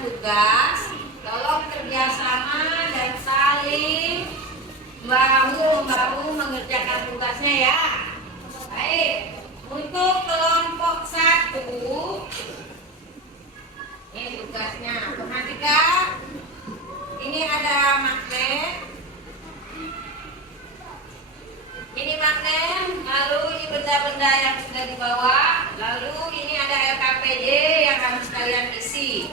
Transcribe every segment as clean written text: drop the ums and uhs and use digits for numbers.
memberikan tugas, tolong kerjasama dan saling bahu-membahu mengerjakan tugasnya ya. Baik, untuk kelompok 1, ini tugasnya. Perhatikan, ini ada magnet. Ini magnet, lalu ini benda-benda yang sudah dibawa, lalu ini ada LKPD yang harus kalian isi.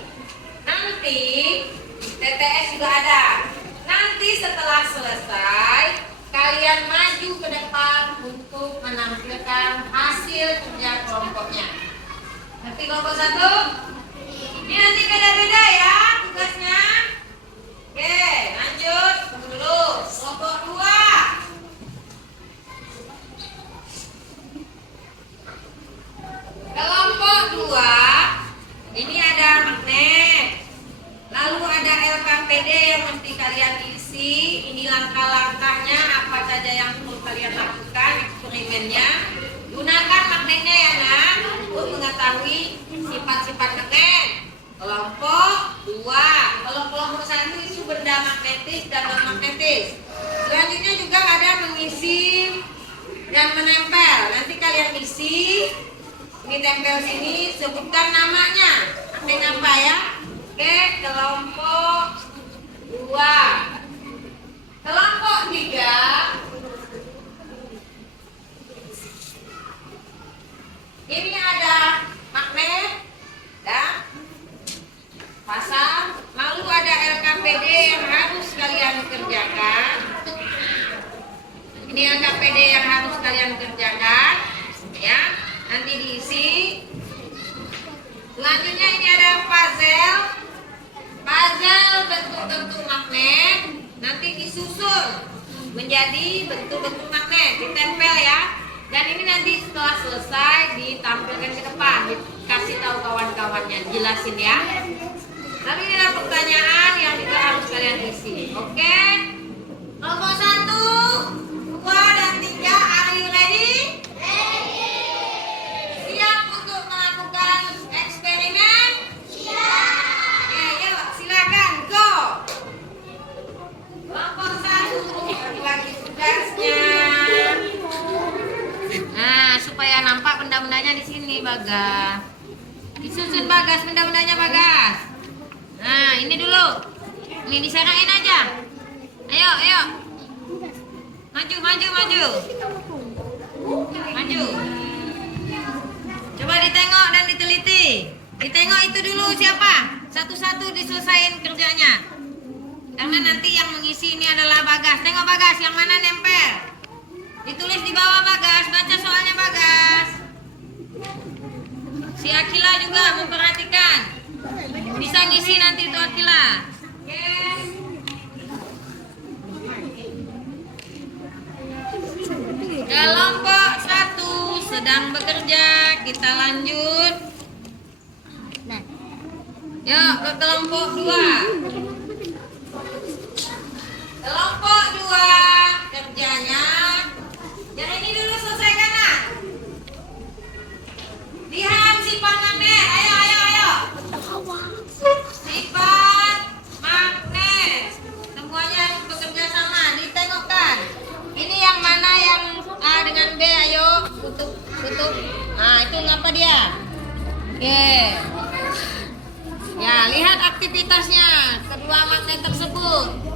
Nanti TTS juga ada. Nanti setelah selesai, kalian maju ke depan untuk menampilkan hasil kerja kelompoknya. Nanti kelompok 1, ini nanti beda-beda ya tugasnya. Oke, lanjut. Tunggu dulu. Kelompok 2. Kelompok 2, ini ada magnet. Lalu ada LKPD yang mesti kalian isi. Ini langkah-langkahnya, apa saja yang perlu kalian lakukan, eksperimennya. Gunakan magnetnya ya nak, untuk mengetahui sifat-sifat magnet. Kelompok 2. Kalau kelompok 1 itu benda magnetis dan non magnetis. Selanjutnya juga ada mengisi dan menempel. Nanti kalian isi. Ini tempel sini, sebutkan namanya. Magnet apa ya? Oke, kelompok 2. Kelompok 3. Ini ada magnet dan pasang. Lalu ada LKPD yang harus kalian kerjakan. Ini LKPD yang harus kalian kerjakan, ya. Nanti diisi. Selanjutnya ini ada puzzle. Puzzle bentuk-bentuk magnet nanti disusun menjadi bentuk-bentuk magnet, ditempel ya. Dan ini nanti setelah selesai ditampilkan ke depan, dikasih tahu kawan-kawannya, jelasin ya. Lalu ini ada pertanyaan yang juga harus kalian isi. Oke? Kelompok 1, 2, dan 3, are you ready? Siap untuk melakukan eksperimen? Siap. Ya, yuk silakan go. Kelompok 1 bagi tugasnya. Nah, supaya nampak benda-bendanya di sini, Bagas. Disusun Bagas benda-bendanya Bagas. Nah, ini dulu. Ini diserahin aja. Ayo, ayo. Maju, maju, maju. Maju. Coba ditengok dan diteliti. Ditengok itu dulu siapa? Satu-satu diselesain kerjanya. Karena nanti yang mengisi ini adalah Bagas. Tengok Bagas, yang mana nempel? Ditulis di bawah Bagas, baca soalnya Bagas. Si Akila juga memperhatikan. Bisa ngisi nanti itu Akila. Yes. Kelompok 1 sedang bekerja. Kita lanjut. Yuk ke kelompok 2. Kelompok 2 kerjanya. Yang ini dulu selesaikan nak. Lihat sifat magnet. Ayo, ayo, ayo. Sifat magnet. Semuanya harus bekerja sama. Ditengokkan. Ini yang mana yang A dengan B? Ayo tutup, tutup. Nah itu ngapa dia? Oke. Ya lihat aktivitasnya kedua magnet tersebut.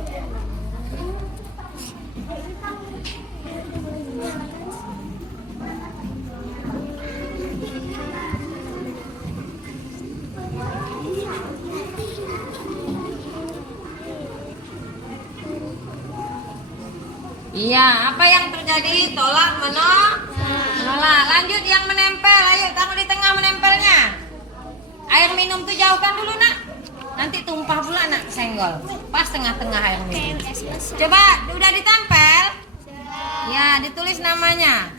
Iya, apa yang terjadi? Tolak, menolak. Lanjut yang menempel. Ayo, taruh di tengah menempelnya. Air minum tuh jauhkan dulu nak. Nanti tumpah pula nak senggol. Pas tengah-tengah air minum. Coba, udah ditempel? Ya, ditulis namanya.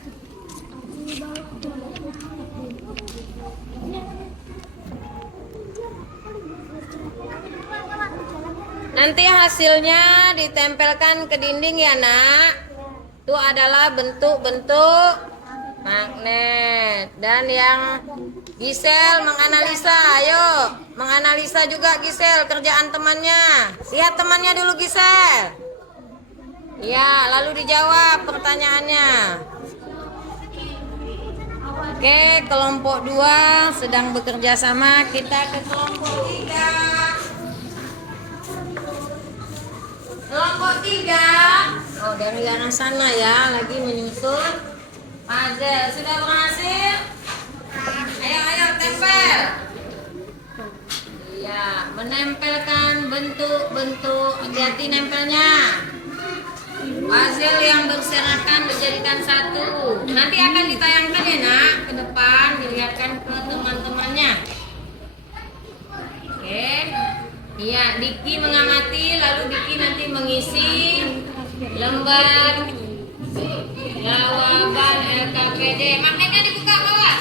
Nanti hasilnya ditempelkan ke dinding ya nak. Itu adalah bentuk-bentuk magnet. Dan yang Gisel menganalisa, ayo menganalisa juga Gisel kerjaan temannya. Lihat temannya dulu Gisel. Ya, lalu dijawab pertanyaannya. Oke, kelompok 2 sedang bekerja sama. Kita ke kelompok 3. Kelompok 3. Oh, dari arah sana ya, lagi menyusun puzzle. Sudah berhasil? Ayo tempel. Iya, menempelkan bentuk-bentuk. Hati-hati nempelnya. Puzzle yang berserakan dijadikan satu. Nanti akan ditayangkan ya nak ke depan, dilihatkan ke teman-temannya. Oke. Iya, Diki mengamati, lalu Diki nanti mengisi lembar jawaban LKPD. Magnetnya dibuka bawah.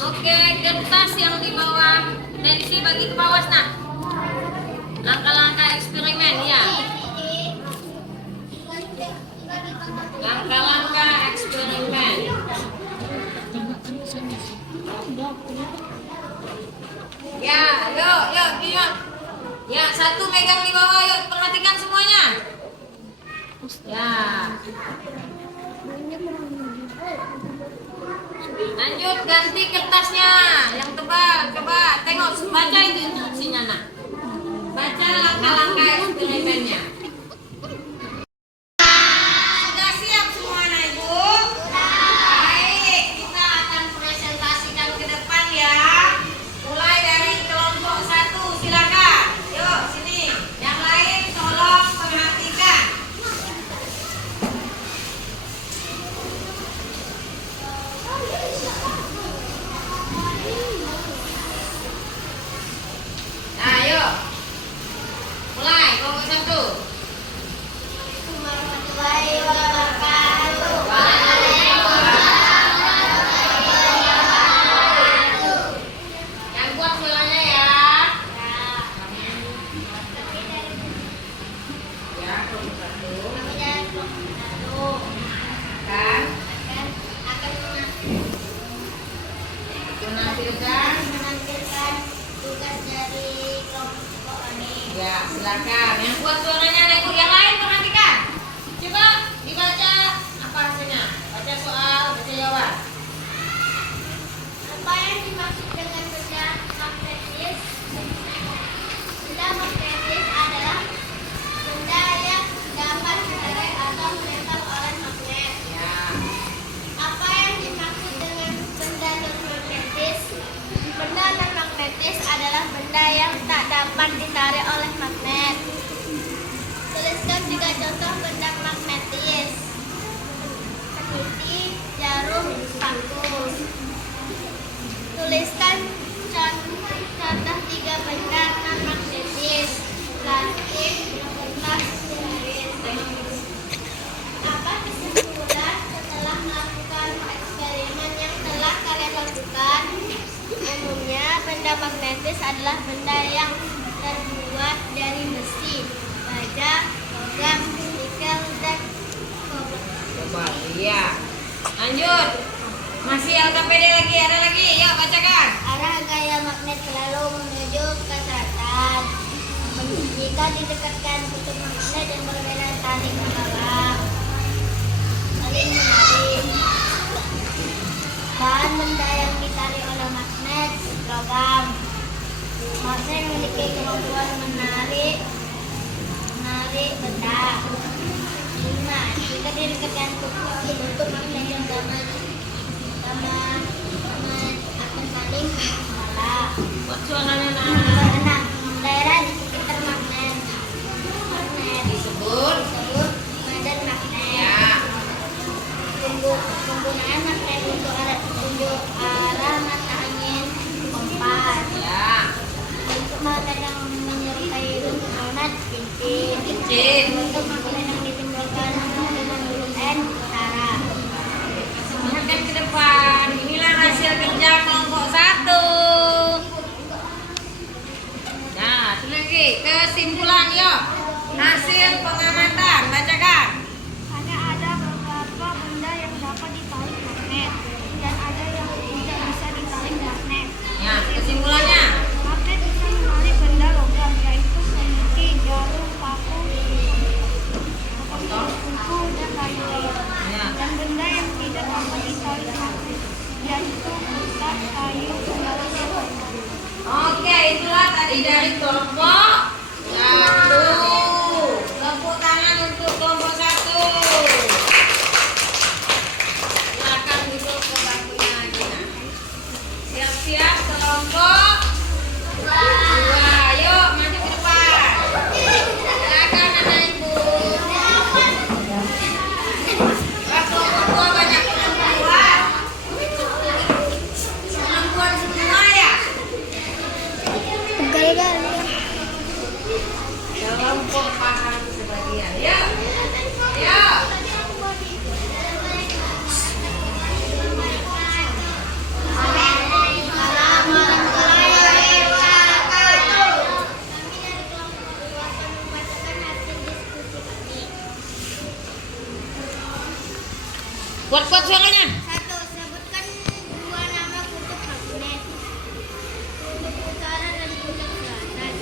Oke, kertas yang di bawah Nancy bagi ke bawah nak. Langkah-langkah eksperimen ya. Langkah-langkah eksperimen. Ya, yuk. Ya, satu megang di bawah, yuk perhatikan semuanya. Ya. Lanjut ganti kertasnya yang tebal. Coba tengok, baca itu instruksinya nak. Baca langkah-langkah eksperimennya. Sudah siap semua anak ibu? Baik, kita akan presentasikan ke depan ya. Mulai dari kelompok 1, silakan. Yuk sini. Yang lain tolong perhatikan. Nah, yuk. Mulai kelompok 1. Yang kuat suaranya ya. Ya, kelompok 1. Kan? Menampilkan tugas dari kelompok ini. Ya, silakan. Yang kuat suaranya anak ibu. Yang lain perhatikan. Coba dibaca apa hasilnya. Baca soal, baca jawaban. Apa yang dimaksud dengan benda magnetis? Benda magnetis adalah benda yang dapat ditarik atau menempel oleh magnet. Ya. Apa yang dimaksud dengan benda non-magnetis? Benda non-magnetis adalah benda yang tak dapat ditarik oleh magnet. Tuliskan 3 contoh benda magnetis. Peniti, jarum, paku. Tuliskan contoh 3 benda non-magnetis. Plastik, kertas, garis. Apa kesimpulan setelah melakukan eksperimen yang telah kalian lakukan? Umumnya, benda magnetis adalah benda yang terbuat dari besi, baja, logam, nikel, dan kobalt. Coba, iya. Lanjut. Masih LKPD lagi, ada lagi. Yuk bacakan. Arah gaya magnet selalu menuju ke selatan. Jika didekatkan kutub magnet yang berbeda, tarik ke bawah. Saling menarik. Bahan benda yang ditarik oleh magnet, logam. Magnet memiliki kemampuan menarik benda. 5. Jika didekatkan kutub magnet yang sama akan saling menolak. Buat suaranya nak. 6. Daerah di sekitar magnet Disebut. medan magnet. Ya. Penggunaan magnet untuk arah mata angin kompas. Ya. Bentuk magnet yang menyertai bentuk magnet cincin. Cincin. Bentuk magnet yang disimbolkan dengan huruf N utara. Perhatikan ke depan. Inilah hasil kerja kelompok 1. Nah, itu lagi kesimpulan yuk. Hasil pengamatan, bacakan. Hanya ada beberapa benda yang dapat ditarik Lagi dari kelompok 1. Tepuk tangan untuk kelompok 1. Silakan duduk ke bangkunya lagi. Nah. Siap-siap kelompok 2. Ayo maju ke depan. Silakan anak ibu. Wah, kelompok 2 banyak perempuan. Perempuan semua ya. Kelompok paham sebagian. Ya. Ya. Kuat-kuat suaranya. 1. Sebutkan 2 nama kutub magnet. Kutub utara dan kutub selatan.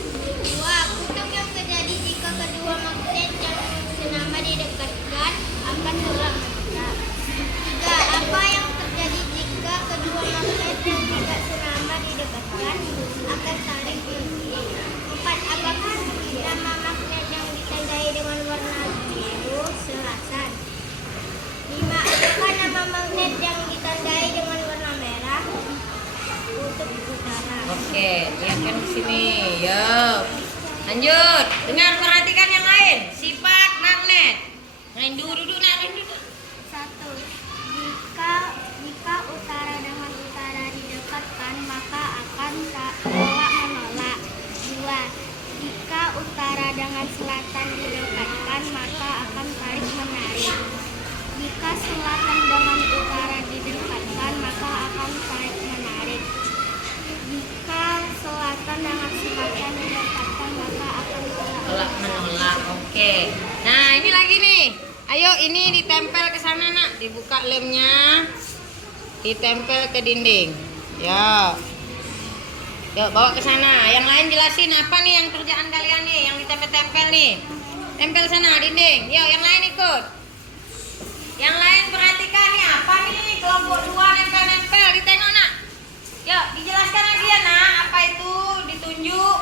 2. Kutub yang terjadi jika kedua magnet yang senama didekatkan akan saling menolak. 3. Apa yang terjadi jika kedua magnet yang tidak senama didekatkan akan saling menolak. 4. Apakah nama magnet yang ditandai dengan warna biru? Selatan. 5. Apakah nama magnet yang ditandai dengan warna merah? Kutub utara. Oke, lihatkan di sini. Yo. Lanjut. Dengar, perhatikan yang lain. Sifat magnet. Rindu duduk, nak rindu. 1. Jika utara dengan utara didekatkan maka akan tolak menolak. 2. Jika utara dengan selatan didekatkan maka akan tarik menarik. Jika selatan dengan utara didekatkan maka akan tarik menarik. Jika selatan dengan selatan didekatkan maka akan Tolak menolak. Oke. Nah, ini lagi nih. Ayo, ini ditempel ke sana, nak. Dibuka lemnya. Ditempel ke dinding. Ya. Yuk, bawa ke sana. Yang lain jelasin apa nih yang kerjaan kalian nih, yang ditempel-tempel nih. Tempel sana dinding. Yuk, yang lain ikut. Yang lain perhatikan nih, apa nih kelompok 2 nempel-nempel. Ditengok, nak. Yuk, dijelaskan lagi ya, nak. Apa itu? Ditunjuk.